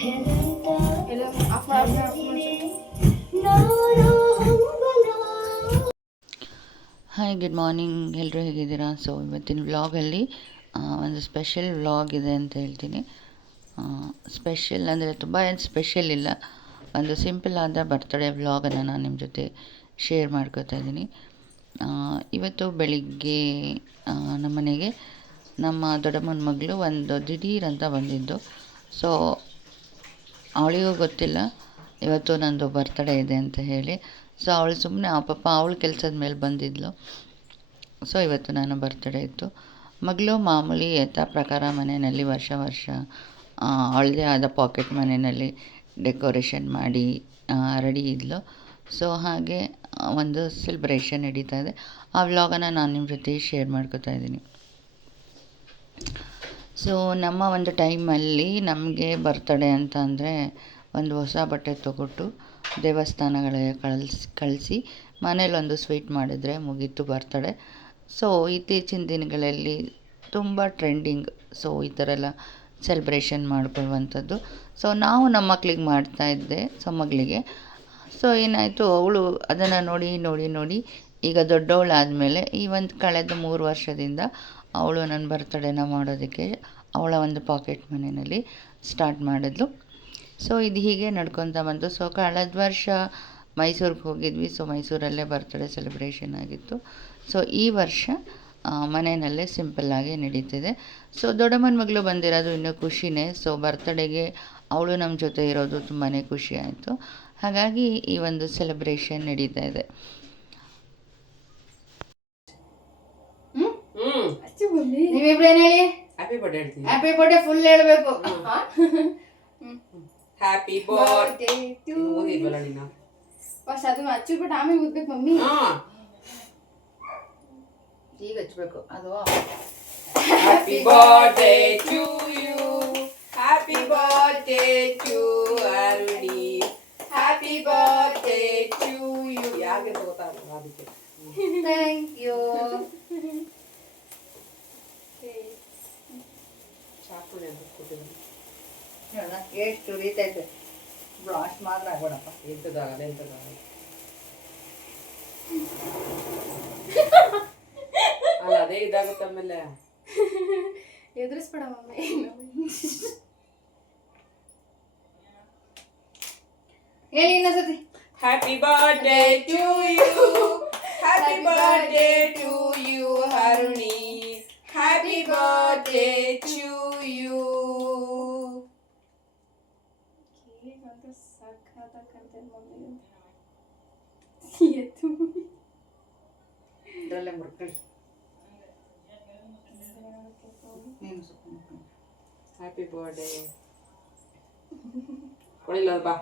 Hi, good morning. ಎಲ್ಲರೂ ಹೇಗಿದ್ದೀರಾ? So ಇವತ್ತಿನ ವ್ಲಾಗಲ್ಲಿ ಒಂದು ಸ್ಪೆಷಲ್ ವ್ಲಾಗ್ ಇದೆ ಅಂತ ಹೇಳ್ತೀನಿ. ಸ್ಪೆಷಲ್ ಅಂದರೆ ತುಂಬ ಏನು ಸ್ಪೆಷಲ್ ಇಲ್ಲ, ಒಂದು ಸಿಂಪಲ್ ಆದ ಬರ್ತ್ಡೇ ವ್ಲಾಗನ್ನು ನಾನು ನಿಮ್ಮ ಜೊತೆ ಶೇರ್ ಮಾಡ್ಕೋತಾ ಇದ್ದೀನಿ. ಇವತ್ತು ಬೆಳಿಗ್ಗೆ ನಮ್ಮ ಮನೆಗೆ ನಮ್ಮ ದೊಡ್ಡಮ್ಮನ ಮಗಳು ಒಂದು ದಿಢೀರ್ ಅಂತ ಬಂದಿದ್ದು. ಸೊ ಅವಳಿಗೂ ಗೊತ್ತಿಲ್ಲ ಇವತ್ತು ನಂದು ಬರ್ತ್ಡೇ ಇದೆ ಅಂತ ಹೇಳಿ. ಸೊ ಅವಳು ಸುಮ್ಮನೆ ಪಾಪ ಅವಳು ಕೆಲಸದ ಮೇಲೆ ಬಂದಿದ್ಲು. ಸೊ ಇವತ್ತು ನಾನು ಬರ್ತ್ಡೇ ಇತ್ತು. ಮಗಳು ಮಾಮೂಲಿ ಯಥಾ ಪ್ರಕಾರ ಮನೆಯಲ್ಲಿ ವರ್ಷ ಅವಳದೇ ಆದ ಪಾಕೆಟ್ ಮನೆಯಲ್ಲಿ ಡೆಕೋರೇಷನ್ ಮಾಡಿ ರೆಡಿ ಇದ್ಲು. ಸೊ ಹಾಗೆ ಒಂದು ಸೆಲೆಬ್ರೇಷನ್ ನಡೀತಾ ಇದೆ. ಆ ವ್ಲಾಗನ್ನು ನಾನು ನಿಮ್ಮ ಜೊತೆ ಶೇರ್ ಮಾಡ್ಕೋತಾ ಇದ್ದೀನಿ. ಸೊ ನಮ್ಮ ಒಂದು ಟೈಮಲ್ಲಿ ನಮಗೆ ಬರ್ತಡೇ ಅಂತ ಅಂದರೆ ಒಂದು ಹೊಸ ಬಟ್ಟೆ ತೊಗೊಟ್ಟು ದೇವಸ್ಥಾನಗಳಿಗೆ ಕಳಿಸಿ ಮನೇಲಿ ಒಂದು ಸ್ವೀಟ್ ಮಾಡಿದರೆ ಮುಗೀತು ಬರ್ತಡೇ. ಸೊ ಇತ್ತೀಚಿನ ದಿನಗಳಲ್ಲಿ ತುಂಬ ಟ್ರೆಂಡಿಂಗ್. ಸೊ ಈ ಥರ ಎಲ್ಲ ಸೆಲೆಬ್ರೇಷನ್ ಮಾಡ್ಕೊಳ್ಳುವಂಥದ್ದು. ಸೊ ನಾವು ನಮ್ಮ ಮಕ್ಕಳಿಗೆ ಮಾಡ್ತಾಯಿದ್ದೆ. ಸೊ ಮಗಳಿಗೆ ಸೊ ಏನಾಯಿತು, ಅವಳು ಅದನ್ನು ನೋಡಿ ಈಗ ದೊಡ್ಡವಳಾದಮೇಲೆ ಈ ಒಂದು ಕಳೆದ 3 ವರ್ಷದಿಂದ ಅವಳು ನನ್ನ ಬರ್ತಡೇನ ಮಾಡೋದಕ್ಕೆ ಅವಳ ಒಂದು ಪಾಕೆಟ್ ಮನೆಯಲ್ಲಿ ಸ್ಟಾರ್ಟ್ ಮಾಡಿದ್ಲು. ಸೊ ಇದು ಹೀಗೆ ನಡ್ಕೊತ ಬಂತು. ಸೊ ಕಳೆದ ವರ್ಷ ಮೈಸೂರಿಗೆ ಹೋಗಿದ್ವಿ. ಸೊ ಮೈಸೂರಲ್ಲೇ ಬರ್ತಡೇ ಸೆಲೆಬ್ರೇಷನ್ ಆಗಿತ್ತು. ಸೊ ಈ ವರ್ಷ ಮನೆಯಲ್ಲೇ ಸಿಂಪಲ್ಲಾಗಿ ನಡೀತಿದೆ. ಸೊ ದೊಡ್ಡಮ್ಮನ ಮಗಳು ಬಂದಿರೋದು ಇನ್ನೂ ಖುಷಿನೇ. ಸೊ ಬರ್ತಡೇಗೆ ಅವಳು ನಮ್ಮ ಜೊತೆ ಇರೋದು ತುಂಬಾ ಖುಷಿ ಆಯಿತು. ಹಾಗಾಗಿ ಈ ಒಂದು ಸೆಲೆಬ್ರೇಷನ್ ನಡೀತಾ ಇದೆ. ನೀವಿಬ್ರೇನು ಹೇಳಿ? ಹ್ಯಾಪಿ ಬರ್ಡೇ ಫುಲ್ ಹೇಳಬೇಕು. ಹ್ಯಾಪಿ ಬರ್ಡೇ ಟು ಓದಿದ್ವಲ್ಲ ನೀನು ಫಸ್ಟ್ ಅದನ್ನ ಹಚ್ಚಿಬಿಟ್ಟು ಆಮೇಲೆ ಓದ್ಬೇಕು ಮಮ್ಮಿ. ಈಗ ಹಚ್ಚಬೇಕು ಅದು. Happy birthday to you, happy birthday to Aruni, happy birthday to you. ಯಾಕೆ ಗೊತ್ತಾಗಲ್ಲ ಅದಕ್ಕೆ. Thank you. ಚಾಕುಲಿ ಅಂತ ಕೊಟ್ಟಿದ್ದೀನಿ. ಎಷ್ಟು ಉರಿತೈತೆ. ಬ್ಲಾಸ್ಟ್ ಮಾತ್ರ ಆಗ್ಬೇಡಪ್ಪ. ಎಂತದಾಗಲ್ಲ. ಅಲ್ಲ ಅದೇ ಇದಾಗುತ್ತೆ ಆಮೇಲೆ. ಎದುರಿಸ್ಬೇಡ ಮಮ್ಮಿ. ಹೇಳಿ ಇನ್ನೊಂದ್ಸತಿ. Happy birthday to you, happy birthday to you Aruni, happy birthday to you. ಇದರಲ್ಲೇ ಮುರ್ಕೊಳ್ಳಿ. ನೀನು ಹ್ಯಾಪಿ ಬರ್ಡೇ ಕೊಡಿಲ್ಲ ಬಾ.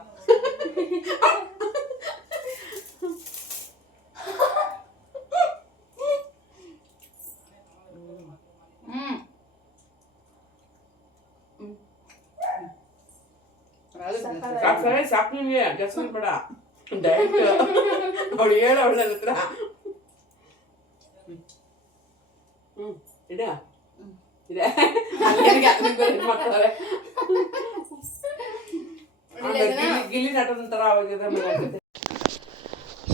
ಸಾಕು ನಿಮಗೆ ಕೆಲಸ ಬೇಡ. ಡೈರೆಕ್ಟ್ ಅವಳು ಹೇಳು ಅವಳ ಹತ್ರ. ಇಡ ಇದೆ ಗಿಲ್ಲಿ ನಟನಂತರ ಅವಾಗ.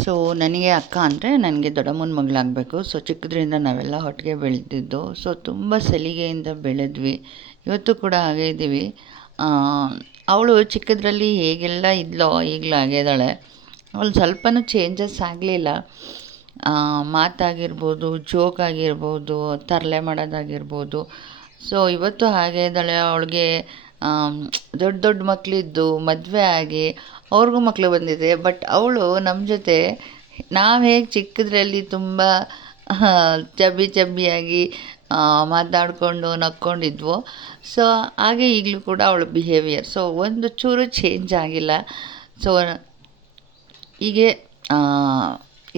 ಸೊ ನನಗೆ ಅಕ್ಕ ಅಂದರೆ ನನಗೆ ದೊಡ್ಡಮ್ಮನ ಮಗಳಾಗಬೇಕು. ಸೊ ಚಿಕ್ಕದ್ರಿಂದ ನಾವೆಲ್ಲ ಒಟ್ಟಿಗೆ ಬೆಳೆದಿದ್ದು. ಸೊ ತುಂಬ ಸಲಿಗೆಯಿಂದ ಬೆಳೆದ್ವಿ. ಇವತ್ತು ಕೂಡ ಹಾಗೇ ಇದ್ದೀವಿ. ಅವಳು ಚಿಕ್ಕದ್ರಲ್ಲಿ ಹೇಗೆಲ್ಲ ಇದ್ಲೋ ಈಗಲೂ ಆಗಿದ್ದಾಳೆ. ಅವಳು ಸ್ವಲ್ಪನೂ ಚೇಂಜಸ್ ಆಗಲಿಲ್ಲ. ಮಾತಾಗಿರ್ಬೋದು, ಜೋಕ್ ಆಗಿರ್ಬೋದು, ತರಲೆ ಮಾಡೋದಾಗಿರ್ಬೋದು. ಸೊ ಇವತ್ತು ಹಾಗೆ ಇದ್ದಾಳೆ. ಅವಳಿಗೆ ದೊಡ್ಡ ಮಕ್ಕಳಿದ್ದು ಮದುವೆ ಆಗಿ ಅವ್ರಿಗೂ ಮಕ್ಕಳು ಬಂದಿದೆ. ಬಟ್ ಅವಳು ನಮ್ಮ ಜೊತೆ ನಾವು ಹೇಗೆ ಚಿಕ್ಕದ್ರಲ್ಲಿ ತುಂಬ ಚಬ್ಬಿಯಾಗಿ ಮಾತಾಡಿಕೊಂಡು ನಕ್ಕೊಂಡಿದ್ವೋ, ಸೊ ಹಾಗೆ ಈಗಲೂ ಕೂಡ ಅವಳು ಬಿಹೇವಿಯರ್ ಸೊ ಒಂದು ಚೂರು ಚೇಂಜ್ ಆಗಿಲ್ಲ. ಸೊ ಹೀಗೆ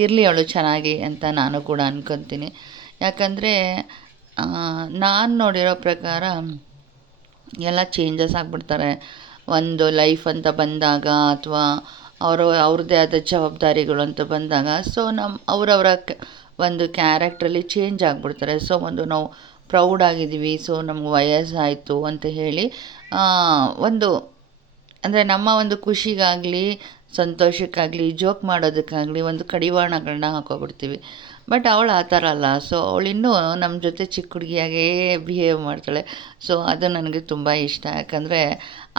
ಇರಲಿ ಅವಳು ಚೆನ್ನಾಗಿ ಅಂತ ನಾನು ಕೂಡ ಅನ್ಕೊತೀನಿ. ಯಾಕಂದರೆ ನಾನು ನೋಡಿರೋ ಪ್ರಕಾರ ಎಲ್ಲ ಚೇಂಜಸ್ ಆಗಿಬಿಡ್ತಾರೆ. ಒಂದು ಲೈಫ್ ಅಂತ ಬಂದಾಗ ಅಥವಾ ಅವ್ರದ್ದೇ ಆದ ಜವಾಬ್ದಾರಿಗಳು ಅಂತ ಬಂದಾಗ ಸೊ ಅವರವರ ಒಂದು ಕ್ಯಾರೆಕ್ಟ್ರಲ್ಲಿ ಚೇಂಜ್ ಆಗಿಬಿಡ್ತಾರೆ. ಸೊ ಒಂದು ನಾವು ಪ್ರೌಡ್ ಆಗಿದ್ದೀವಿ, ಸೊ ನಮ್ಗೆ ವಯಸ್ಸಾಯಿತು ಅಂತ ಹೇಳಿ ಒಂದು ಅಂದರೆ ನಮ್ಮ ಒಂದು ಖುಷಿಗಾಗಲಿ ಸಂತೋಷಕ್ಕಾಗಲಿ ಜೋಕ್ ಮಾಡೋದಕ್ಕಾಗಲಿ ಒಂದು ಕಡಿವಾಣಗಳನ್ನ ಹಾಕೋಬಿಡ್ತೀವಿ. ಬಟ್ ಅವಳು ಆ ಥರ ಅಲ್ಲ. ಸೊ ಅವಳಿನ್ನೂ ನಮ್ಮ ಜೊತೆ ಚಿಕ್ಕ ಹುಡುಗಿಯಾಗೇ ಬಿಹೇವ್ ಮಾಡ್ತಾಳೆ. ಸೊ ಅದು ನನಗೆ ತುಂಬ ಇಷ್ಟ. ಯಾಕಂದರೆ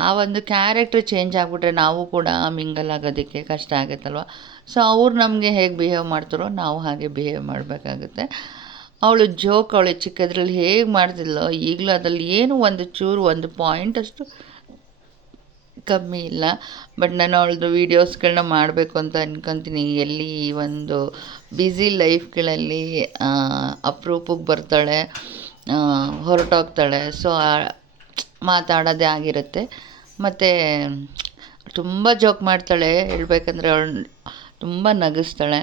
ಆ ಒಂದು ಕ್ಯಾರೆಕ್ಟ್ರ್ ಚೇಂಜ್ ಆಗಿಬಿಟ್ರೆ ನಾವು ಕೂಡ ಮಿಂಗಲ್ ಆಗೋದಕ್ಕೆ ಕಷ್ಟ ಆಗುತ್ತಲ್ವ. ಸೊ ಅವ್ರು ನಮಗೆ ಹೇಗೆ ಬಿಹೇವ್ ಮಾಡ್ತಾರೋ ನಾವು ಹಾಗೆ ಬಿಹೇವ್ ಮಾಡಬೇಕಾಗುತ್ತೆ. ಅವಳು ಜೋಕ್ ಅವಳು ಚಿಕ್ಕದ್ರಲ್ಲಿ ಹೇಗೆ ಮಾಡ್ತಿದ್ಲೋ ಈಗಲೂ ಅದರಲ್ಲಿ ಏನು ಒಂದು ಚೂರು ಒಂದು ಪಾಯಿಂಟಷ್ಟು ಕಮ್ಮಿ ಇಲ್ಲ. ಬಟ್ ನಾನು ಅವಳದು ವೀಡಿಯೋಸ್ಗಳನ್ನ ಮಾಡಬೇಕು ಅಂತ ಅಂದ್ಕೊತೀನಿ. ಎಲ್ಲಿ ಒಂದು ಬ್ಯುಸಿ ಲೈಫ್ಗಳಲ್ಲಿ ಅಪರೂಪಕ್ಕೆ ಬರ್ತಾಳೆ, ಹೊರಟೋಗ್ತಾಳೆ. ಸೊ ಮಾತಾಡೋದೇ ಆಗಿರುತ್ತೆ. ಮತ್ತು ತುಂಬ ಜೋಕ್ ಮಾಡ್ತಾಳೆ. ಹೇಳ್ಬೇಕಂದ್ರೆ ಅವಳು ತುಂಬ ನಗಿಸ್ತಾಳೆ.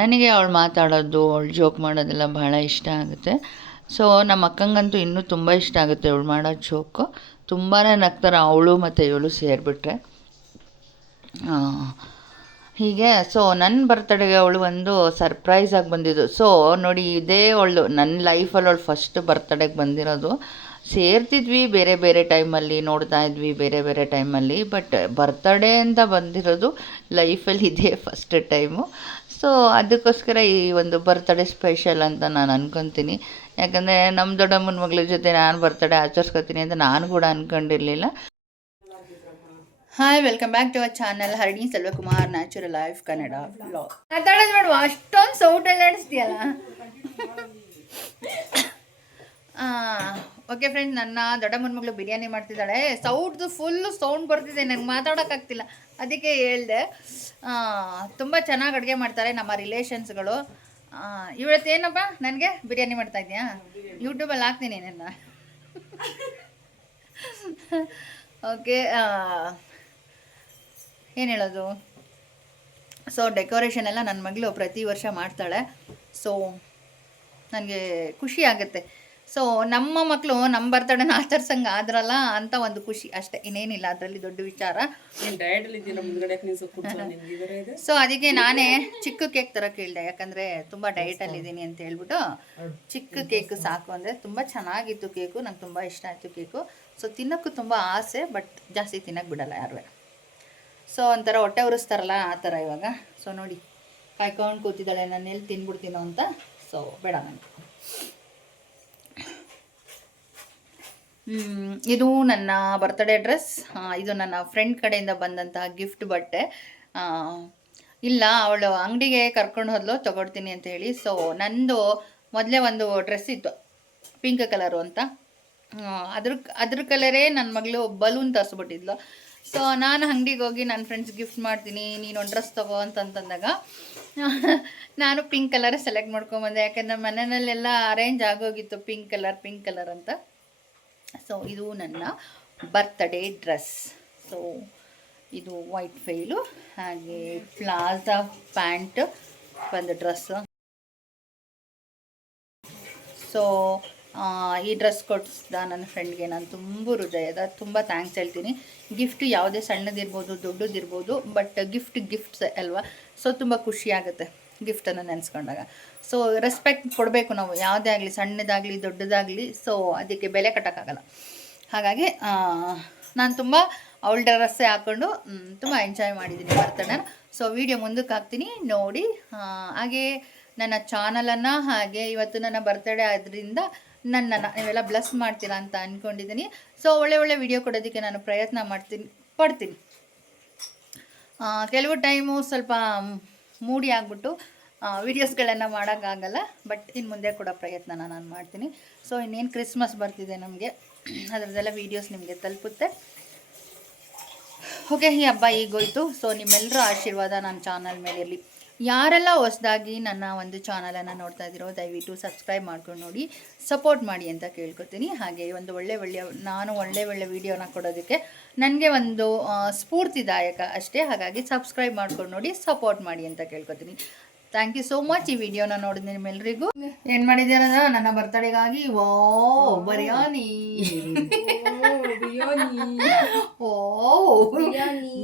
ನನಗೆ ಅವಳು ಮಾತಾಡೋದು, ಅವಳು ಜೋಕ್ ಮಾಡೋದೆಲ್ಲ ಬಹಳ ಇಷ್ಟ ಆಗುತ್ತೆ. ಸೊ ನಮ್ಮ ಅಕ್ಕಂಗಂತೂ ಇನ್ನೂ ತುಂಬ ಇಷ್ಟ ಆಗುತ್ತೆ ಅವಳು ಮಾಡೋ ಜೋಕು. ತುಂಬಾ ನಗ್ತಾರೆ ಅವಳು ಮತ್ತು ಇವಳು ಸೇರಿಬಿಟ್ರೆ. ಹೀಗೆ ಸೊ ನನ್ನ ಬರ್ತಡೆಗೆ ಅವಳು ಒಂದು ಸರ್ಪ್ರೈಸಾಗಿ ಬಂದಿದ್ದು. ಸೊ ನೋಡಿ, ಇದೇ ಅವಳು ನನ್ನ ಲೈಫಲ್ಲಿ ಅವಳು ಫಸ್ಟ್ ಬರ್ತಡೆಗೆ ಬಂದಿರೋದು. ಸೇರ್ತಿದ್ವಿ ಬೇರೆ ಬೇರೆ ಟೈಮಲ್ಲಿ, ನೋಡ್ತಾ ಇದ್ವಿ ಬೇರೆ ಬೇರೆ ಟೈಮಲ್ಲಿ. ಬಟ್ ಬರ್ತಡೇ ಅಂತ ಬಂದಿರೋದು ಲೈಫಲ್ಲಿ ಇದೇ ಫಸ್ಟ್ ಟೈಮು. ಸೊ ಅದಕ್ಕೋಸ್ಕರ ಈ ಒಂದು ಬರ್ತಡೇ ಸ್ಪೆಷಲ್ ಅಂತ ನಾನು ಅಂದ್ಕೊತೀನಿ. ಯಾಕಂದರೆ ನಮ್ಮ ದೊಡ್ಡಮ್ಮನ ಮಗಳ ಜೊತೆ ನಾನು ಬರ್ತಡೇ ಆಚರಿಸ್ಕೊತೀನಿ ಅಂತ ನಾನು ಕೂಡ ಅಂದ್ಕೊಂಡಿರಲಿಲ್ಲ. Hi, welcome back to our channel Harini Selvakumar natural life Kannada vlog. ಮಾತಾಡೋದು ಬೇಡವಾ, ಅಷ್ಟೊಂದು ಸೌಟಲ್ಲಿ ನಡೆಸ್ತೀಯಲ್ಲ. ಓಕೆ ಫ್ರೆಂಡ್ಸ್, ನನ್ನ ದೊಡ್ಡಮ್ಮನ ಮಗಳು ಬಿರಿಯಾನಿ ಮಾಡ್ತಿದ್ದಾಳೆ. ಸೌಂಡ್ದು ಫುಲ್ಲು ಸೌಂಡ್ ಬರ್ತಿದೆ, ನನಗೆ ಮಾತಾಡೋಕ್ಕಾಗ್ತಿಲ್ಲ. ಅದಕ್ಕೆ ಹೇಳ್ದೆ. ತುಂಬ ಚೆನ್ನಾಗಿ ಅಡುಗೆ ಮಾಡ್ತಾರೆ ನಮ್ಮ ರಿಲೇಷನ್ಸ್ಗಳು. ಇವತ್ತೇನಪ್ಪ ನನಗೆ ಬಿರಿಯಾನಿ ಮಾಡ್ತಾ ಇದೆಯಾ? ಯೂಟ್ಯೂಬಲ್ಲಿ ಹಾಕ್ತೀನಿ ನನ್ನ. ಓಕೆ, ಏನು ಹೇಳೋದು. ಸೊ ಡೆಕೋರೇಷನ್ ಎಲ್ಲ ನನ್ನ ಮಗಳು ಪ್ರತಿ ವರ್ಷ ಮಾಡ್ತಾಳೆ. ಸೊ ನನಗೆ ಖುಷಿ ಆಗುತ್ತೆ. ಸೊ ನಮ್ಮ ಮಕ್ಕಳು ನಮ್ಮ ಬರ್ತಡೇನ ಆಚರಿಸಂಗೆ ಆದ್ರಲ್ಲ ಅಂತ ಒಂದು ಖುಷಿ ಅಷ್ಟೇ, ಇನ್ನೇನಿಲ್ಲ ಅದರಲ್ಲಿ ದೊಡ್ಡ ವಿಚಾರ. ಸೊ ಅದಕ್ಕೆ ನಾನೇ ಚಿಕ್ಕ ಕೇಕ್ ಥರ ಕೇಳಿದೆ. ಯಾಕಂದರೆ ತುಂಬ ಡಯಟಲ್ಲಿದ್ದೀನಿ ಅಂತ ಹೇಳ್ಬಿಟ್ಟು ಚಿಕ್ಕ ಕೇಕು ಸಾಕು ಅಂದರೆ. ತುಂಬ ಚೆನ್ನಾಗಿತ್ತು ಕೇಕು, ನಂಗೆ ತುಂಬ ಇಷ್ಟ ಆಯಿತು ಕೇಕು. ಸೊ ತಿನ್ನೋಕ್ಕೂ ತುಂಬ ಆಸೆ, ಬಟ್ ಜಾಸ್ತಿ ತಿನ್ನೋಕ್ಕೆ ಬಿಡಲ್ಲ ಯಾರು. ಸೊ ಒಂಥರ ಹೊಟ್ಟೆ ಉರಿಸ್ತಾರಲ್ಲ ಆ ಥರ ಇವಾಗ. ಸೊ ನೋಡಿ, ಕಾಯ್ಕೊಂಡು ಕೂತಿದ್ದಾಳೆ ನಾನು ಎಲ್ಲಿ ತಿನ್ಬಿಡ್ತೀನೋ ಅಂತ. ಸೊ ಬೇಡ ನನಗೆ. ಇದು ನನ್ನ ಬರ್ತಡೇ ಡ್ರೆಸ್. ಇದು ನನ್ನ ಫ್ರೆಂಡ್ ಕಡೆಯಿಂದ ಬಂದಂತಹ ಗಿಫ್ಟ್ ಬಟ್ಟೆ. ಇಲ್ಲ, ಅವಳು ಅಂಗಡಿಗೆ ಕರ್ಕೊಂಡು ಹೋದ್ಲು ತೊಗೊಡ್ತೀನಿ ಅಂತ ಹೇಳಿ. ಸೊ ನಂದು ಮೊದಲೇ ಒಂದು ಡ್ರೆಸ್ ಇತ್ತು ಪಿಂಕ್ ಕಲರು ಅಂತ. ಅದ್ರ ಕಲರೇ ನನ್ನ ಮಗಳು ಬಲೂನ್ ತರಿಸ್ಬಿಟ್ಟಿದ್ಲು. ಸೊ ನಾನು ಅಂಗಡಿಗೆ ಹೋಗಿ ನನ್ನ ಫ್ರೆಂಡ್ಸ್ ಗಿಫ್ಟ್ ಮಾಡ್ತೀನಿ, ನೀನು ಒಂದು ಡ್ರೆಸ್ ತೊಗೋ ಅಂತಂದಾಗ ನಾನು ಪಿಂಕ್ ಕಲರ್ ಸೆಲೆಕ್ಟ್ ಮಾಡ್ಕೊಂಬಂದೆ. ಯಾಕೆಂದರೆ ಮನೆಯಲ್ಲೆಲ್ಲ ಅರೇಂಜ್ ಆಗೋಗಿತ್ತು ಪಿಂಕ್ ಕಲರ್ ಅಂತ. ಸೊ ಇದು ನನ್ನ ಬರ್ತಡೇ ಡ್ರೆಸ್. ಸೊ ಇದು ವೈಟ್ ಫೈಲು, ಹಾಗೆ ಪ್ಲಾಜಾ ಪ್ಯಾಂಟ್ ಒಂದು ಡ್ರೆಸ್ಸು. ಸೊ ಈ ಡ್ರೆಸ್ ಕೊಡಿಸ್ದ ನನ್ನ ಫ್ರೆಂಡ್ಗೆ ನಾನು ತುಂಬ ಹೃದಯದ ತುಂಬ ಥ್ಯಾಂಕ್ಸ್ ಹೇಳ್ತೀನಿ. ಗಿಫ್ಟ್ ಯಾವುದೇ ಸಣ್ಣದಿರ್ಬೋದು ದೊಡ್ಡದಿರ್ಬೋದು, ಬಟ್ ಗಿಫ್ಟ್ಸ್ ಅಲ್ವಾ. ಸೊ ತುಂಬ ಖುಷಿ ಆಗುತ್ತೆ ಗಿಫ್ಟನ್ನು ನೆನೆಸ್ಕೊಂಡಾಗ. ಸೊ ರೆಸ್ಪೆಕ್ಟ್ ಕೊಡಬೇಕು ನಾವು, ಯಾವುದೇ ಆಗಲಿ, ಸಣ್ಣದಾಗಲಿ ದೊಡ್ಡದಾಗಲಿ. ಸೊ ಅದಕ್ಕೆ ಬೆಲೆ ಕಟ್ಟೋಕ್ಕಾಗಲ್ಲ. ಹಾಗಾಗಿ ನಾನು ತುಂಬ ಅವಳ ಡ್ರೆಸ್ಸೇ ಹಾಕ್ಕೊಂಡು ತುಂಬ ಎಂಜಾಯ್ ಮಾಡಿದ್ದೀನಿ ಬರ್ತಡೇನ. ಸೊ ವಿಡಿಯೋ ಮುಂದಕ್ಕೆ ಹಾಕ್ತೀನಿ ನೋಡಿ. ಹಾಗೆ ನನ್ನ ಚಾನಲನ್ನು, ಹಾಗೆ ಇವತ್ತು ನನ್ನ ಬರ್ತಡೇ ಆದ್ದರಿಂದ ನನ್ನನ್ನು ನೀವೆಲ್ಲ ಬ್ಲೆಸ್ ಮಾಡ್ತೀರಾ ಅಂತ ಅಂದ್ಕೊಂಡಿದ್ದೀನಿ. ಸೊ ಒಳ್ಳೆ ವಿಡಿಯೋ ಕೊಡೋದಕ್ಕೆ ನಾನು ಪ್ರಯತ್ನ ಪಡ್ತೀನಿ. ಕೆಲವು ಟೈಮು ಸ್ವಲ್ಪ ಮೂಡಿ ಆಗಿಬಿಟ್ಟು ವೀಡಿಯೋಸ್ಗಳನ್ನು ಮಾಡೋಕ್ಕಾಗಲ್ಲ, ಬಟ್ ಇನ್ನು ಮುಂದೆ ಕೂಡ ಪ್ರಯತ್ನನ ನಾನು ಮಾಡ್ತೀನಿ. ಸೊ ಇನ್ನೇನು ಕ್ರಿಸ್ಮಸ್ ಬರ್ತಿದೆ ನಮಗೆ, ಅದರದ್ದೆಲ್ಲ ವೀಡಿಯೋಸ್ ನಿಮಗೆ ತಲುಪುತ್ತೆ. ಓಕೆ, ಈ ಹಬ್ಬ ಈಗೋಯ್ತು. ಸೊ ನಿಮ್ಮೆಲ್ಲರ ಆಶೀರ್ವಾದ ನನ್ನ ಚಾನಲ್ ಮೇಲೆ ಇರಲಿ. ಯಾರೆಲ್ಲ ಹೊಸದಾಗಿ ನನ್ನ ಒಂದು ಚಾನಲನ್ನು ನೋಡ್ತಾ ಇದ್ದೀರೋ ದಯವಿಟ್ಟು ಸಬ್ಸ್ಕ್ರೈಬ್ ಮಾಡ್ಕೊಂಡು ನೋಡಿ, ಸಪೋರ್ಟ್ ಮಾಡಿ ಅಂತ ಕೇಳ್ಕೊತೀನಿ. ಹಾಗೆ ಒಂದು ನಾನು ಒಳ್ಳೆ ವೀಡಿಯೋನ ಕೊಡೋದಕ್ಕೆ ನನಗೆ ಒಂದು ಸ್ಫೂರ್ತಿದಾಯಕ ಅಷ್ಟೇ. ಹಾಗಾಗಿ ಸಬ್ಸ್ಕ್ರೈಬ್ ಮಾಡ್ಕೊಂಡು ನೋಡಿ, ಸಪೋರ್ಟ್ ಮಾಡಿ ಅಂತ ಕೇಳ್ಕೊತೀನಿ. Thank you so much. ಈ ವಿಡಿಯೋನ ನೋಡಿದ ನಿಮ್ಮೆಲ್ಲರಿಗೂ. ಏನು ಮಾಡಿದ್ದೀರ ನನ್ನ ಬರ್ತಡೆಗಾಗಿ? ಓ ಬಿರಿಯಾನಿ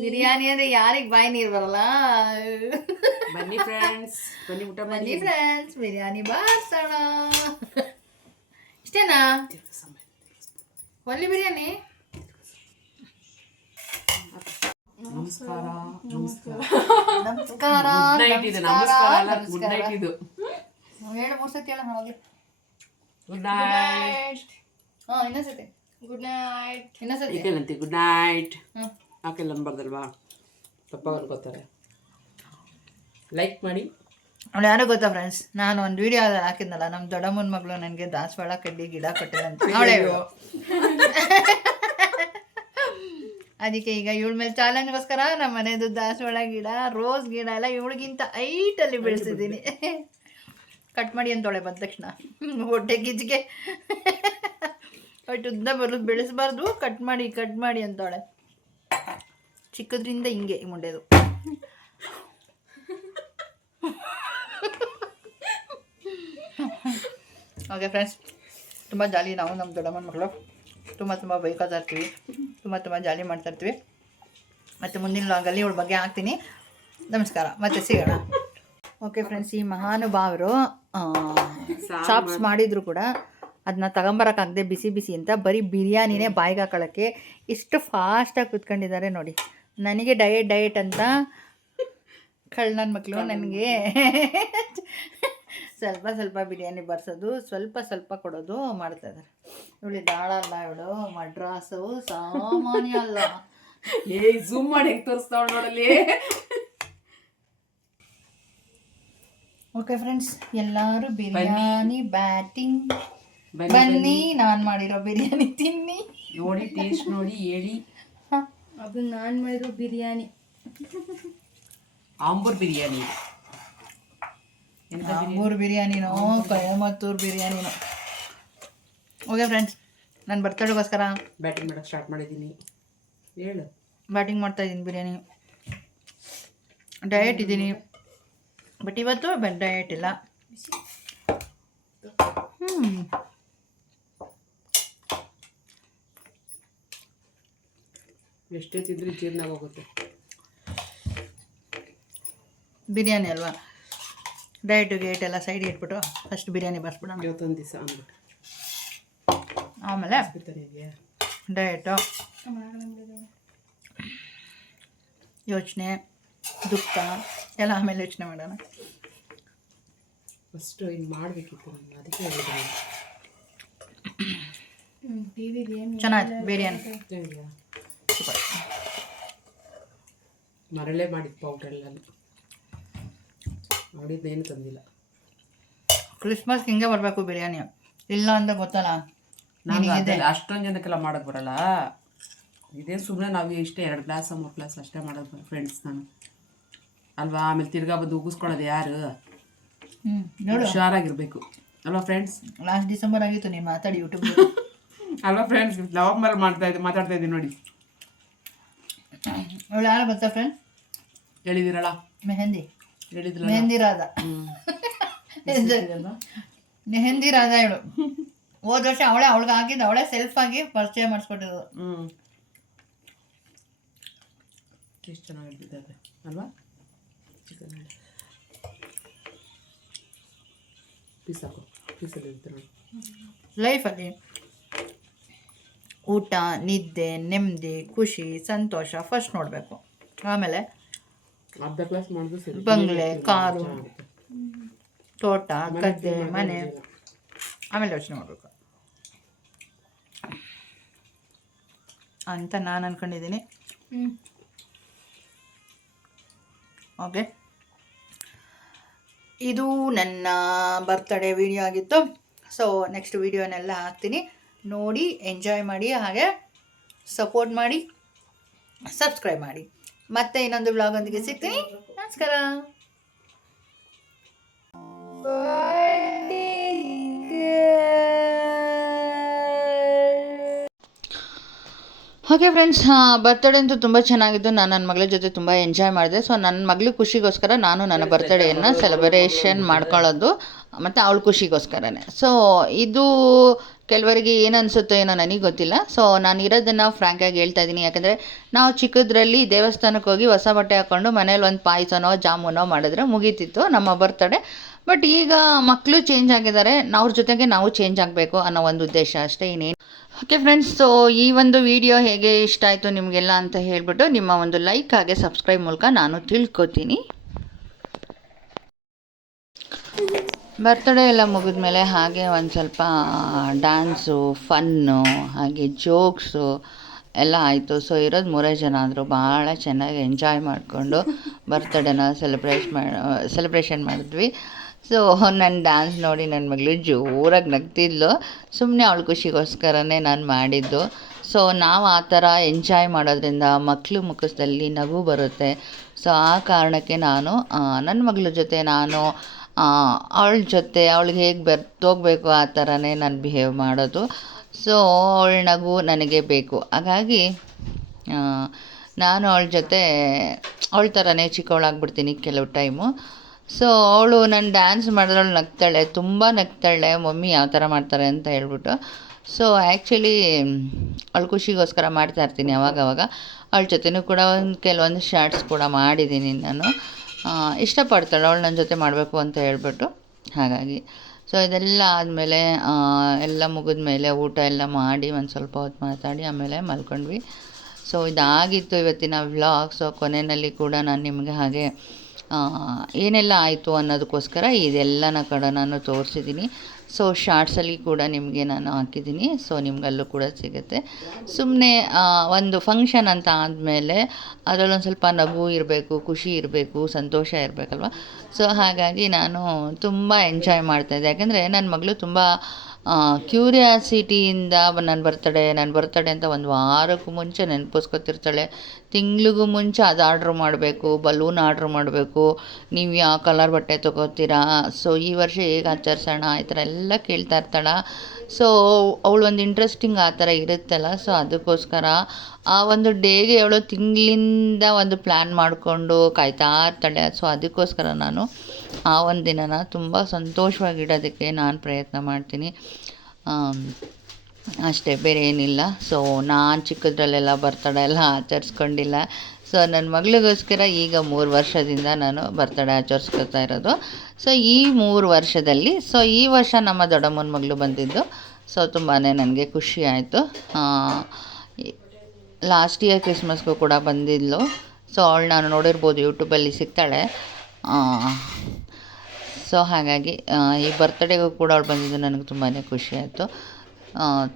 ಬಿರಿಯಾನಿ ಅಂದರೆ ಯಾರಿಗೆ ಬಾಯಿ ನೀರು ಬರಲ್ಲ. ಬನ್ನಿ ಫ್ರೆಂಡ್ಸ್, ಬಿರಿಯಾನಿ ಬಾರ್ಸೋಣ. ಇಷ್ಟೇನಾ? ಒಲ್ಲಿ ಬಿರಿಯಾನಿ ನಮಸ್ಕಾರ ನಮಸ್ಕಾರ ನಮಸ್ಕಾರ ಗುಡ್ ನೈಟ್ ಇದು ನಮಸ್ಕಾರ ಅಲ್ಲ ಗುಡ್ ನೈಟ್ ಇದು ಹೇಳು ಮೂರ್ಸತಿ ಹೇಳ ಹೋಗಿ ಗುಡ್ ನೈಟ್ ಹಾಂ ಇನ್ನೊಂದ್ಸತಿ ಗುಡ್ ನೈಟ್. ಇನ್ನೊಂದ್ಸತಿ ಈಗೇನಂತೆ ಗುಡ್ ನೈಟ್ ಹ್ಞೂ ಆಕೆಲ್ಲ ಅನ್ಬಾರ್ದಲ್ವಾ ತಪ್ಪ ಅನ್ಕೋತಾರೆ ಲೈಕ್ ಮಾಡಿ. ಅವಳು ಯಾರೋ ಗೊತ್ತಾ ಫ್ರೆಂಡ್ಸ್, ನಾನು ಒಂದು ವಿಡಿಯೋ ಹಾಕಿದ್ನಲ್ಲ, ನಮ್ಮ ದೊಡ್ಡಮ್ಮನ ಮಗಳು ನನಗೆ ದಾಸವಾಳ ಕಡ್ಡಿ ಗಿಡ ಕೊಟ್ಟಿಲ್ಲ ಅಂತ ಅವಳೇ ಅದಕ್ಕೆ ಈಗ ಇವಳ ಮೇಲೆ ಚಾಲೆಂಜ್ಗೋಸ್ಕರ ನಮ್ಮ ಮನೆಯದು ದಾಸವಾಳ ಗಿಡ ರೋಸ್ ಗಿಡ ಎಲ್ಲ ಇವಳಿಗಿಂತ ಐಟಲ್ಲಿ ಬೆಳೆಸಿದ್ದೀನಿ. ಕಟ್ ಮಾಡಿ ಅಂತವಳೆ ಬಂದ ತಕ್ಷಣ ಹೊಟ್ಟೆ ಗಿಜ್ಗೆ ಅಷ್ಟು ಉದ್ದ ಬರೋದು ಬೆಳೆಸಬಾರ್ದು, ಕಟ್ ಮಾಡಿ ಅಂತವಳೆ. ಚಿಕ್ಕದ್ರಿಂದ ಹಿಂಗೆ ಮುಂಡೆದು. ಓಕೆ ಫ್ರೆಂಡ್ಸ್, ತುಂಬ ಜಾಲಿ ನಾವು ನಮ್ಮ ದೊಡ್ಡಮ್ಮನ ಮಕ್ಕಳು ತುಂಬ ಬೈಕೋತಾ ಇರ್ತೀವಿ, ತುಂಬ ಜಾಲಿ ಮಾಡ್ತಾಯಿರ್ತೀವಿ. ಮತ್ತು ಮುಂದಿನ ಲಾಗಲ್ಲಿ ಇವಳ ಬಗ್ಗೆ ಹಾಕ್ತೀನಿ. ನಮಸ್ಕಾರ, ಮತ್ತೆ ಸಿಗೋಣ. ಓಕೆ ಫ್ರೆಂಡ್ಸ್, ಈ ಮಹಾನುಭಾವರು ಚಾಪ್ಸ್ ಮಾಡಿದ್ರು ಕೂಡ ಅದನ್ನ ತಗೊಂಬರೋಕ್ಕಾಗದೆ ಬಿಸಿ ಅಂತ ಬರೀ ಬಿರಿಯಾನಿನೇ ಬಾಯಿಗೆ ಹಾಕೊಳ್ಳೋಕ್ಕೆ ಇಷ್ಟು ಫಾಸ್ಟಾಗಿ ಕೂತ್ಕೊಂಡಿದ್ದಾರೆ ನೋಡಿ. ನನಗೆ ಡಯಟ್ ಅಂತ ನನ್ನ ಮಕ್ಕಳು ನನಗೆ ಸ್ವಲ್ಪ ಬಿರಿಯಾನಿ ಬರ್ಸೋದು, ಸ್ವಲ್ಪ ಕೊಡೋದು ಮಾಡ್ತಾಯಿದ್ದಾರೆ. ಇವಳು ದಾಳ ಅಲ್ಲ, ಇವಳು ಮಡ್ರಾಸು ಸಾಮಾನ್ಯ ಅಲ್ಲ. ಝೂಮ್ ಮಾಡಿ ಹೆಂಗೆ ತೋರಿಸ್ತಾವಳು ನೋಡಲಿ. ಓಕೆ ಫ್ರೆಂಡ್ಸ್, ಎಲ್ಲರೂ ಬಿರಿಯಾನಿ ಬ್ಯಾಟಿಂಗ್ ಬನ್ನಿ, ನಾನು ಮಾಡಿರೋ ಬಿರಿಯಾನಿ ತಿನ್ನಿ, ನೋಡಿ ಟೇಸ್ಟ್ ನೋಡಿ ಹೇಳಿ. ಅದು ನಾನು ಮಾಡಿರೋ ಬಿರಿಯಾನಿ ಆಂಬೂರ್ ಬಿರಿಯಾನಿ, ಆಂಬೂರ್ ಬಿರಿಯಾನಿನೋ ಕೊಯಮತ್ತೂರು ಬಿರಿಯಾನಿನೋ. ಓಕೆ ಫ್ರೆಂಡ್ಸ್, ನಾನು ಬರ್ತಡೇಗೋಸ್ಕರ ಬ್ಯಾಟಿಂಗ್ ಮಾಡೋಕ್ಕೆ ಸ್ಟಾರ್ಟ್ ಮಾಡಿದ್ದೀನಿ. ಹೇಳು. ಬ್ಯಾಟಿಂಗ್ ಮಾಡ್ತಾಯಿದ್ದೀನಿ. ಬಿರಿಯಾನಿ ಡಯಟ್ ಇದ್ದೀನಿ, ಬಟ್ ಇವತ್ತು ಡಯಟ್ ಇಲ್ಲ. ಎಷ್ಟೇ ತಿಂದ್ರೆ ಜೀರ್ಣ ಹೋಗುತ್ತೆ. ಬಿರಿಯಾನಿ ಅಲ್ವಾ, ಡಯಟು ಗೇಟ್ ಎಲ್ಲ ಸೈಡ್ ಇಟ್ಬಿಟ್ಟು ಫಸ್ಟ್ ಬಿರಿಯಾನಿ ಬರ್ಸ್ಬಿಡೋಣ. ಇವತ್ತೊಂದು ದಿವಸ ಅಂದ್ಬಿಟ್ಟು ಆಮೇಲೆ ಡಯಟು, ಯೋಚನೆ, ದುಃಖ ಎಲ್ಲ ಆಮೇಲೆ ಯೋಚನೆ ಮಾಡೋಣ. ಫಸ್ಟು ಹಿಂಗೆ ಮಾಡಬೇಕಿತ್ತು ನಾನು, ಅದಕ್ಕೆ ಹೇಳಿದ್ದೀನಿ. ಚೆನ್ನಾಗಿತ್ತು ಬಿರಿಯಾನಿ, ಸೂಪರ್. ಮರಳೇ ಮಾಡಿದ್ದು ಪೌಡ್ರೆಲ್ಲ ಮಾಡಿದ್ದೇನು ತಂದಿಲ್ಲ. ಕ್ರಿಸ್ಮಸ್ಗೆ ಹಿಂಗೆ ಬರಬೇಕು ಬಿರಿಯಾನಿ, ಇಲ್ಲ ಅಂತ ಗೊತ್ತಲ್ಲ. ನನಗೆ ಅಷ್ಟೊಂದು ಜನಕ್ಕೆಲ್ಲ ಮಾಡೋಕ್ಕೆ ಬರಲ್ಲ. ಇದೇನು ಸುಮ್ಮನೆ ನಾವು ಇಷ್ಟೇ 2 ಗ್ಲಾಸ್ 3 ಗ್ಲಾಸ್ ಅಷ್ಟೇ ಮಾಡೋದು ಫ್ರೆಂಡ್ಸ್ ನಾನು ಅಲ್ವಾ. ಆಮೇಲೆ ತಿರ್ಗಾ ಬಂದು ಉಗಿಸ್ಕೊಳ್ಳೋದು ಯಾರು? ನೋಡು, ಹುಷಾರಾಗಿರ್ಬೇಕು ಅಲ್ವಾ ಫ್ರೆಂಡ್ಸ್. ಲಾಸ್ಟ್ ಡಿಸೆಂಬರ್ ಆಗಿತ್ತು ನೀನು ಮಾತಾಡಿ ಯೂಟ್ಯೂಬ್ ಅಲ್ವಾ ಫ್ರೆಂಡ್ಸ್, ನವಂಬರ್ ಮಾತಾಡ್ತಾ ಇದ್ದೀನಿ ನೋಡಿ. ಅವಳು ಯಾರು ಗೊತ್ತಾ ಫ್ರೆಂಡ್? ಹೇಳಿದಿರಲ್ಲ, ಮೆಹಂದಿ ಹೇಳಿದ್ರಲ್ಲ, ಮೆಹಂದಿ ರಾಧ. ಮೆಹಂದಿ ರಾಧ ಇವಳು. ಹೋದ ವರ್ಷ ಅವಳಿಗೆ ಹಾಕಿದ್ದು ಅವಳೇ ಸೆಲ್ಫ್ ಆಗಿ ಪರಿಚಯ ಮಾಡಿಸ್ಕೊಟ್ಟಿರೋದು. ಎಷ್ಟು ಚೆನ್ನಾಗಿರ್ತದೆ ಅಲ್ವಾ. ಪೀಸ್ ಹಾಕು, ಪೀಸಲ್ಲಿ ಇರ್ತಾರೆ ಲೈಫಲ್ಲಿ ಊಟ, ನಿದ್ದೆ, ನೆಮ್ಮದಿ, ಖುಷಿ, ಸಂತೋಷ ಫಸ್ಟ್ ನೋಡಬೇಕು. ಆಮೇಲೆ ಅರ್ಧ ಕ್ಲಾಸ್ ಮಾಡಿದ್ರು ಸರಿ. ಬಂಗ್ಲೆ, ಕಾರು, ತೋಟ, ಗದ್ದೆ, ಮನೆ, ಆಮೇಲೆ ಯೋಚನೆ ಮಾಡಬೇಕು ಅಂತ ನಾನು ಅಂದ್ಕೊಂಡಿದ್ದೀನಿ. ಓಕೆ, ಇದು ನನ್ನ ಬರ್ತ್ಡೇ ವಿಡಿಯೋ ಆಗಿತ್ತು. ಸೊ ನೆಕ್ಸ್ಟ್ ವಿಡಿಯೋನೆಲ್ಲ ಹಾಕ್ತೀನಿ, ನೋಡಿ ಎಂಜಾಯ್ ಮಾಡಿ, ಹಾಗೆ ಸಪೋರ್ಟ್ ಮಾಡಿ, ಸಬ್ಸ್ಕ್ರೈಬ್ ಮಾಡಿ. ಮತ್ತೆ ಇನ್ನೊಂದು ವ್ಲಾಗೊಂದಿಗೆ ಸಿಗ್ತೀನಿ. ನಮಸ್ಕಾರ. ಓಕೆ ಫ್ರೆಂಡ್ಸ್, ಬರ್ತಡೇ ಅಂತೂ ತುಂಬ ಚೆನ್ನಾಗಿದ್ದು. ನಾನು ನನ್ನ ಮಗಳ ಜೊತೆ ತುಂಬ ಎಂಜಾಯ್ ಮಾಡಿದೆ. ಸೊ ನನ್ನ ಮಗಳ ಖುಷಿಗೋಸ್ಕರ ನಾನು ನನ್ನ ಬರ್ತಡೇಯನ್ನು ಸೆಲೆಬ್ರೇಷನ್ ಮಾಡ್ಕೊಳ್ಳೋದು, ಮತ್ತು ಅವಳ ಖುಷಿಗೋಸ್ಕರನೇ. ಸೊ ಇದು ಕೆಲವರಿಗೆ ಏನು ಅನಿಸುತ್ತೋ ಏನೋ ನನಗೆ ಗೊತ್ತಿಲ್ಲ. ಸೊ ನಾನು ಇರೋದನ್ನು ಫ್ರ್ಯಾಂಕಾಗಿ ಹೇಳ್ತಾ ಇದ್ದೀನಿ. ಯಾಕಂದರೆ ನಾವು ಚಿಕ್ಕದ್ರಲ್ಲಿ ದೇವಸ್ಥಾನಕ್ಕೆ ಹೋಗಿ ಹೊಸ ಬಟ್ಟೆ ಹಾಕ್ಕೊಂಡು ಮನೇಲಿ ಒಂದು ಪಾಯಸನೋ ಜಾಮೂನೋ ಮಾಡಿದ್ರೆ ಮುಗೀತಿತ್ತು ನಮ್ಮ ಬರ್ತಡೇ. ಬಟ್ ಈಗ ಮಕ್ಕಳು ಚೇಂಜ್ ಆಗಿದ್ದಾರೆ, ಅವ್ರ ಜೊತೆಗೆ ನಾವು ಚೇಂಜ್ ಆಗಬೇಕು ಅನ್ನೋ ಒಂದು ಉದ್ದೇಶ ಅಷ್ಟೇ, ಇನ್ನೇನು. ಓಕೆ ಫ್ರೆಂಡ್ಸ್, ಸೊ ಈ ಒಂದು ವಿಡಿಯೋ ಹೇಗೆ ಇಷ್ಟ ಆಯಿತು ನಿಮಗೆಲ್ಲ ಅಂತ ಹೇಳಿಬಿಟ್ಟು ನಿಮ್ಮ ಒಂದು ಲೈಕ್ ಹಾಗೆ ಸಬ್ಸ್ಕ್ರೈಬ್ ಮೂಲಕ ನಾನು ತಿಳ್ಕೊತೀನಿ. ಬರ್ತಡೇ ಎಲ್ಲ ಮುಗಿದ್ಮೇಲೆ ಹಾಗೆ ಒಂದು ಸ್ವಲ್ಪ ಡ್ಯಾನ್ಸು, ಫನ್ನು, ಹಾಗೆ ಜೋಕ್ಸು ಎಲ್ಲ ಆಯಿತು. ಸೊ ಇರೋದು 3 ಜನ ಆದರೂ ಭಾಳ ಚೆನ್ನಾಗಿ ಎಂಜಾಯ್ ಮಾಡಿಕೊಂಡು ಬರ್ತಡೇನ ಸೆಲೆಬ್ರೇಷನ್ ಮಾಡಿದ್ವಿ. ಸೊ ನನ್ನ ಡ್ಯಾನ್ಸ್ ನೋಡಿ ನನ್ನ ಮಗಳು ಜೋರಾಗಿ ನಗ್ತಿದ್ಲು. ಸುಮ್ಮನೆ ಅವಳ ಖುಷಿಗೋಸ್ಕರನೇ ನಾನು ಮಾಡಿದ್ದು. ಸೊ ನಾವು ಆ ಥರ ಎಂಜಾಯ್ ಮಾಡೋದ್ರಿಂದ ಮಕ್ಕಳು ಮುಖದಲ್ಲಿ ನಗು ಬರುತ್ತೆ. ಸೊ ಆ ಕಾರಣಕ್ಕೆ ನಾನು ನನ್ನ ಮಗಳ ಜೊತೆ ನಾನು ಅವಳ ಜೊತೆ ಅವಳಿಗೆ ಹೇಗೆ ಬೆರ್ತೋಗ್ಬೇಕು ಆ ಥರನೇ ನಾನು ಬಿಹೇವ್ ಮಾಡೋದು. ಸೊ ಅವಳ ನಗು ನನಗೆ ಬೇಕು. ಹಾಗಾಗಿ ನಾನು ಅವಳ ಜೊತೆ ಅವಳ ಥರನೇ ಚಿಕ್ಕವಳಾಗ್ಬಿಡ್ತೀನಿ ಕೆಲವು ಟೈಮು. ಸೊ ಅವಳು ನಾನು ಡ್ಯಾನ್ಸ್ ಮಾಡಿದ್ರೆ ಅವಳು ನಗ್ತಾಳೆ, ತುಂಬ ನಗ್ತಾಳೆ, ಮಮ್ಮಿ ಯಾವ ಥರ ಮಾಡ್ತಾರೆ ಅಂತ ಹೇಳ್ಬಿಟ್ಟು. ಸೊ ಆ್ಯಕ್ಚುಲಿ ಅವಳ ಖುಷಿಗೋಸ್ಕರ ಮಾಡ್ತಾಯಿರ್ತೀನಿ ಅವಾಗವಾಗ. ಅವಳ ಜೊತೆನೂ ಕೂಡ ಕೆಲವೊಂದು ಶಾರ್ಟ್ಸ್ ಕೂಡ ಮಾಡಿದ್ದೀನಿ ನಾನು. ಇಷ್ಟಪಡ್ತಾಳೆ ಅವಳು ನನ್ನ ಜೊತೆ ಮಾಡಬೇಕು ಅಂತ ಹೇಳ್ಬಿಟ್ಟು. ಹಾಗಾಗಿ ಸೊ ಇದೆಲ್ಲ ಆದಮೇಲೆ ಎಲ್ಲ ಮುಗಿದ್ಮೇಲೆ ಊಟ ಎಲ್ಲ ಮಾಡಿ ಒಂದು ಸ್ವಲ್ಪ ಹೊತ್ತು ಮಾತಾಡಿ ಆಮೇಲೆ ಮಲ್ಕೊಂಡ್ವಿ. ಸೊ ಇದಾಗಿತ್ತು ಇವತ್ತಿನ ವ್ಲಾಗ್. ಸೊ ಕೊನೆಯಲ್ಲಿ ಕೂಡ ನಾನು ನಿಮಗೆ ಹಾಗೆ ಏನೆಲ್ಲ ಆಯಿತು ಅನ್ನೋದಕ್ಕೋಸ್ಕರ ಇದೆಲ್ಲನ ಕೂಡ ನಾನು ತೋರಿಸಿದ್ದೀನಿ. ಸೊ ಶಾರ್ಟ್ಸಲ್ಲಿ ಕೂಡ ನಿಮಗೆ ನಾನು ಹಾಕಿದ್ದೀನಿ. ಸೊ ನಿಮಗಲ್ಲೂ ಕೂಡ ಸಿಗುತ್ತೆ. ಸುಮ್ಮನೆ ಒಂದು ಫಂಕ್ಷನ್ ಅಂತ ಆದಮೇಲೆ ಅದರಲ್ಲೊಂದು ಸ್ವಲ್ಪ ನಗು ಇರಬೇಕು, ಖುಷಿ ಇರಬೇಕು, ಸಂತೋಷ ಇರಬೇಕಲ್ವ. ಸೊ ಹಾಗಾಗಿ ನಾನು ತುಂಬ ಎಂಜಾಯ್ ಮಾಡ್ತಾಯಿದ್ದೆ. ಯಾಕೆಂದರೆ ನನ್ನ ಮಗಳು ತುಂಬ ಕ್ಯೂರಿಯಾಸಿಟಿಯಿಂದ ನನ್ನ ಬರ್ತಡೇ ಅಂತ ಒಂದು ವಾರಕ್ಕೂ ಮುಂಚೆ ನೆನಪಿಸ್ಕೊತಿರ್ತಾಳೆ. ತಿಂಗಳಿಗೂ ಮುಂಚೆ ಅದು ಆರ್ಡ್ರ್ ಮಾಡಬೇಕು, ಬಲೂನ್ ಆರ್ಡ್ರ್ ಮಾಡಬೇಕು, ನೀವು ಯಾವ ಕಲರ್ ಬಟ್ಟೆ ತೊಗೋತೀರಾ, ಸೊ ಈ ವರ್ಷ ಹೇಗೆ ಆಚರಿಸೋಣ, ಈ ಥರ ಎಲ್ಲ ಕೇಳ್ತಾ ಇರ್ತಾಳೆ. ಸೊ ಅವಳು ಒಂದು ಇಂಟ್ರೆಸ್ಟಿಂಗ್ ಆ ಥರ ಇರುತ್ತಲ್ಲ. ಸೊ ಅದಕ್ಕೋಸ್ಕರ ಆ ಒಂದು ಡೇಗೆ ಅವಳು ತಿಂಗಳಿಂದ ಒಂದು ಪ್ಲ್ಯಾನ್ ಮಾಡಿಕೊಂಡು ಕಾಯ್ತಾ ಇರ್ತಾಳೆ. ಸೊ ಅದಕ್ಕೋಸ್ಕರ ನಾನು ಆ ಒಂದು ದಿನನ ತುಂಬ ಸಂತೋಷವಾಗಿಡೋದಕ್ಕೆ ನಾನು ಪ್ರಯತ್ನ ಮಾಡ್ತೀನಿ. ಅಷ್ಟೇ, ಬೇರೆ ಏನಿಲ್ಲ. ಸೊ ನಾನು ಚಿಕ್ಕದ್ರಲ್ಲೆಲ್ಲ ಬರ್ತಡೇ ಎಲ್ಲ ಆಚರಿಸ್ಕೊಂಡಿಲ್ಲ. ಸೊ ನನ್ನ ಮಗಳಿಗೋಸ್ಕರ ಈಗ 3 ವರ್ಷದಿಂದ ನಾನು ಬರ್ತಡೇ ಆಚರಿಸ್ಕೊತಾ ಇರೋದು. ಸೊ ಈ 3 ವರ್ಷದಲ್ಲಿ ಈ ವರ್ಷ ನಮ್ಮ ದೊಡ್ಡಮ್ಮನ ಮಗಳು ಬಂದಿದ್ದು. ಸೊ ತುಂಬಾ ನನಗೆ ಖುಷಿ ಆಯಿತು. ಲಾಸ್ಟ್ ಇಯರ್ ಕ್ರಿಸ್ಮಸ್ಗೂ ಕೂಡ ಬಂದಿದ್ಲು. ಸೊ ಅವಳು ನಾನು ನೋಡಿರ್ಬೋದು, ಯೂಟ್ಯೂಬಲ್ಲಿ ಸಿಗ್ತಾಳೆ. ಸೊ ಹಾಗಾಗಿ ಈ ಬರ್ತಡೇಗೂ ಕೂಡ ಅವಳು ಬಂದಿದ್ದು ನನಗೆ ತುಂಬಾ ಖುಷಿ ಆಯಿತು.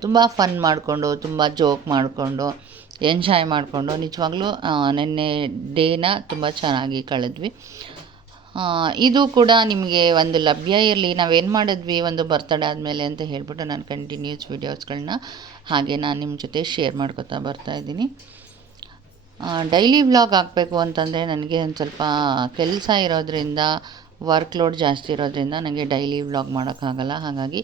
ತುಂಬ ಫನ್ ಮಾಡಿಕೊಂಡು, ತುಂಬ ಜೋಕ್ ಮಾಡಿಕೊಂಡು, ಎಂಜಾಯ್ ಮಾಡಿಕೊಂಡು ನಿಜವಾಗ್ಲೂ ನೆನ್ನೆ ಡೇನ ತುಂಬ ಚೆನ್ನಾಗಿ ಕಳೆದ್ವಿ. ಇದು ಕೂಡ ನಿಮಗೆ ಒಂದು ಲಭ್ಯ ಇರಲಿ, ನಾವೇನು ಮಾಡಿದ್ವಿ ಒಂದು ಬರ್ತಡೇ ಆದಮೇಲೆ ಅಂತ ಹೇಳ್ಬಿಟ್ಟು ನಾನು ಕಂಟಿನ್ಯೂಸ್ ವೀಡಿಯೋಸ್ಗಳನ್ನ ಹಾಗೆ ನಾನು ನಿಮ್ಮ ಜೊತೆ ಶೇರ್ ಮಾಡ್ಕೊತಾ ಬರ್ತಾಯಿದ್ದೀನಿ. ಡೈಲಿ ವ್ಲಾಗ್ ಹಾಕಬೇಕು ಅಂತಂದರೆ ನನಗೆ ಒಂದು ಸ್ವಲ್ಪ ಕೆಲಸ ಇರೋದ್ರಿಂದ, ವರ್ಕ್ ಲೋಡ್ ಜಾಸ್ತಿ ಇರೋದ್ರಿಂದ ನನಗೆ ಡೈಲಿ ವ್ಲಾಗ್ ಮಾಡೋಕ್ಕಾಗಲ್ಲ. ಹಾಗಾಗಿ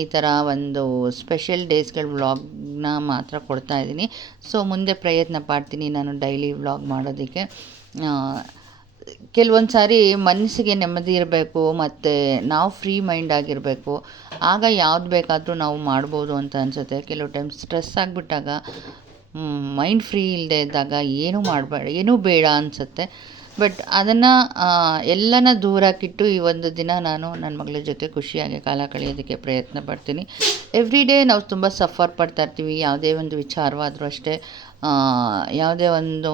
ಈ ಥರ ಒಂದು ಸ್ಪೆಷಲ್ ಡೇಸ್ಗಳ ವ್ಲಾಗ್ನ ಮಾತ್ರ ಕೊಡ್ತಾಯಿದ್ದೀನಿ. ಸೊ ಮುಂದೆ ಪ್ರಯತ್ನ ಪಡ್ತೀನಿ ನಾನು ಡೈಲಿ ವ್ಲಾಗ್ ಮಾಡೋದಕ್ಕೆ. ಕೆಲವೊಂದು ಸಾರಿ ಮನಸ್ಸಿಗೆ ನೆಮ್ಮದಿ ಇರಬೇಕು, ಮತ್ತು ನಾವು ಫ್ರೀ ಮೈಂಡ್ ಆಗಿರಬೇಕು. ಆಗ ಯಾವ್ದು ಬೇಕಾದರೂ ನಾವು ಮಾಡ್ಬೋದು ಅಂತ ಅನಿಸುತ್ತೆ. ಕೆಲವು ಟೈಮ್ ಸ್ಟ್ರೆಸ್ ಆಗಿಬಿಟ್ಟಾಗ, ಮೈಂಡ್ ಫ್ರೀ ಇಲ್ಲದೆ ಇದ್ದಾಗ ಏನೂ ಬೇಡ ಅನಿಸುತ್ತೆ. ಬಟ್ ಅದನ್ನು ಎಲ್ಲನ ದೂರಕ್ಕಿಟ್ಟು ಈ ಒಂದು ದಿನ ನಾನು ನನ್ನ ಮಗಳ ಜೊತೆ ಖುಷಿಯಾಗಿ ಕಾಲ ಕಳೆಯೋದಕ್ಕೆ ಪ್ರಯತ್ನ ಪಡ್ತೀನಿ. ಎವ್ರಿ ಡೇ ನಾವು ತುಂಬ ಸಫರ್ ಪಡ್ತಾಯಿರ್ತೀವಿ. ಯಾವುದೇ ಒಂದು ವಿಚಾರವಾದರೂ ಅಷ್ಟೇ, ಯಾವುದೇ ಒಂದು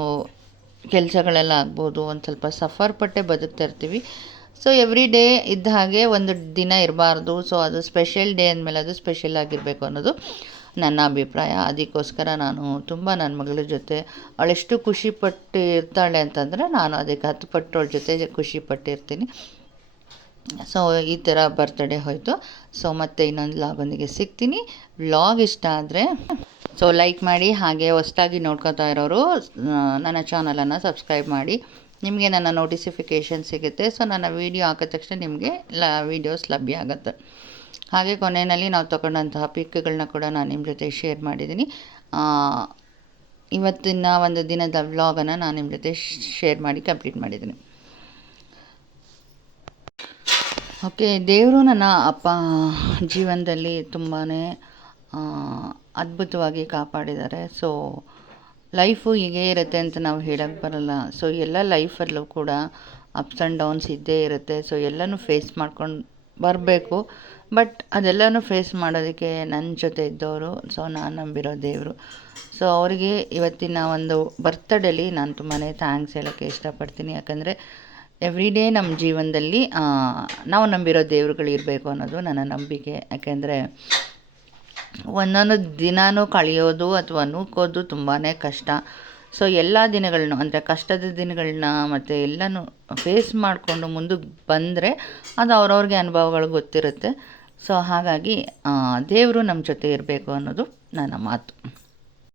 ಕೆಲಸಗಳೆಲ್ಲ ಆಗ್ಬೋದು, ಒಂದು ಸ್ವಲ್ಪ ಸಫರ್ ಪಟ್ಟೆ ಬದುಕ್ತಾ ಇರ್ತೀವಿ. ಸೊ ಎವ್ರಿ ಡೇ ಇದ್ದ ಹಾಗೆ ಒಂದು ದಿನ ಇರಬಾರ್ದು. ಸೊ ಅದು ಸ್ಪೆಷಲ್ ಡೇ ಅಂದಮೇಲೆ ಅದು ಸ್ಪೆಷಲ್ ಆಗಿರಬೇಕು ಅನ್ನೋದು ನನ್ನ ಅಭಿಪ್ರಾಯ. ಅದಕ್ಕೋಸ್ಕರ ನಾನು ತುಂಬ ನನ್ನ ಮಗಳ ಜೊತೆ ಅವಳೆಷ್ಟು ಖುಷಿಪಟ್ಟು ಇರ್ತಾಳೆ ಅಂತಂದರೆ ನಾನು ಅದಕ್ಕೆ 10 ಪಟ್ಟು ಅವಳ ಜೊತೆ ಖುಷಿಪಟ್ಟಿರ್ತೀನಿ. ಸೊ ಈ ಥರ ಬರ್ತಡೇ ಹೋಯಿತು. ಸೊ ಮತ್ತೆ ಇನ್ನೊಂದು ವ್ಲಾಗೊಂದಿಗೆ ಸಿಗ್ತೀನಿ. ವ್ಲಾಗ್ ಇಷ್ಟ ಆದರೆ ಲೈಕ್ ಮಾಡಿ, ಹಾಗೆ ಹೊಸದಾಗಿ ನೋಡ್ಕೊತಾ ಇರೋರು ನನ್ನ ಚಾನಲನ್ನು ಸಬ್ಸ್ಕ್ರೈಬ್ ಮಾಡಿ. ನಿಮಗೆ ನನ್ನ ನೋಟಿಫಿಕೇಷನ್ ಸಿಗುತ್ತೆ. ಸೊ ನನ್ನ ವೀಡಿಯೋ ಹಾಕಿದ ತಕ್ಷಣ ನಿಮಗೆ ವೀಡಿಯೋಸ್ ಲಭ್ಯ ಆಗುತ್ತೆ. ಹಾಗೆ ಕೊನೆಯಲ್ಲಿ ನಾವು ತಗೊಂಡಂತಹ ಪಿಕ್ಗಳನ್ನ ಕೂಡ ನಾನು ನಿಮ್ಮ ಜೊತೆ ಶೇರ್ ಮಾಡಿದ್ದೀನಿ. ಇವತ್ತಿನ ಒಂದು ದಿನದ ವ್ಲಾಗನ್ನು ನಾನು ನಿಮ್ಮ ಜೊತೆ ಶೇರ್ ಮಾಡಿ ಕಂಪ್ಲೀಟ್ ಮಾಡಿದ್ದೀನಿ. ಓಕೆ, ದೇವರು ನನ್ನ ಅಪ್ಪ ಜೀವನದಲ್ಲಿ ತುಂಬಾ ಅದ್ಭುತವಾಗಿ ಕಾಪಾಡಿದ್ದಾರೆ. ಸೊ ಲೈಫು ಹೀಗೆ ಇರುತ್ತೆ ಅಂತ ನಾವು ಹೇಳೋಕ್ಕೆ ಬರಲ್ಲ. ಸೊ ಎಲ್ಲ ಲೈಫಲ್ಲೂ ಕೂಡ ಅಪ್ಸ್ ಆ್ಯಂಡ್ ಡೌನ್ಸ್ ಇದ್ದೇ ಇರುತ್ತೆ. ಸೊ ಎಲ್ಲನೂ ಫೇಸ್ ಮಾಡ್ಕೊಂಡು ಬರಬೇಕು. ಬಟ್ ಅದೆಲ್ಲನೂ ಫೇಸ್ ಮಾಡೋದಕ್ಕೆ ನನ್ನ ಜೊತೆ ಇದ್ದವರು, ಸೊ ನಾನು ನಂಬಿರೋ ದೇವರು. ಸೊ ಅವರಿಗೆ ಇವತ್ತಿನ ಒಂದು ಬರ್ತ್ಡೇಲಿ ನಾನು ತುಂಬಾ ಥ್ಯಾಂಕ್ಸ್ ಹೇಳೋಕ್ಕೆ ಇಷ್ಟಪಡ್ತೀನಿ. ಯಾಕಂದರೆ ಎವ್ರಿ ಡೇ ನಮ್ಮ ಜೀವನದಲ್ಲಿ ನಾವು ನಂಬಿರೋ ದೇವರುಗಳಿರಬೇಕು ಅನ್ನೋದು ನನ್ನ ನಂಬಿಕೆ. ಯಾಕೆಂದರೆ ಒಂದೊಂದು ದಿನವೂ ಕಳೆಯೋದು ಅಥವಾ ನೂಕೋದು ತುಂಬಾ ಕಷ್ಟ. ಸೊ ಎಲ್ಲ ದಿನಗಳನ್ನೂ ಅಂದರೆ ಕಷ್ಟದ ದಿನಗಳನ್ನ ಮತ್ತು ಎಲ್ಲನೂ ಫೇಸ್ ಮಾಡಿಕೊಂಡು ಮುಂದಕ್ಕೆ ಬಂದರೆ ಅದು ಅವ್ರವ್ರಿಗೆ ಅನುಭವಗಳು ಗೊತ್ತಿರುತ್ತೆ. ಸೊ ಹಾಗಾಗಿ ದೇವರು ನಮ್ಮ ಜೊತೆ ಇರಬೇಕು ಅನ್ನೋದು ನನ್ನ ಮಾತು.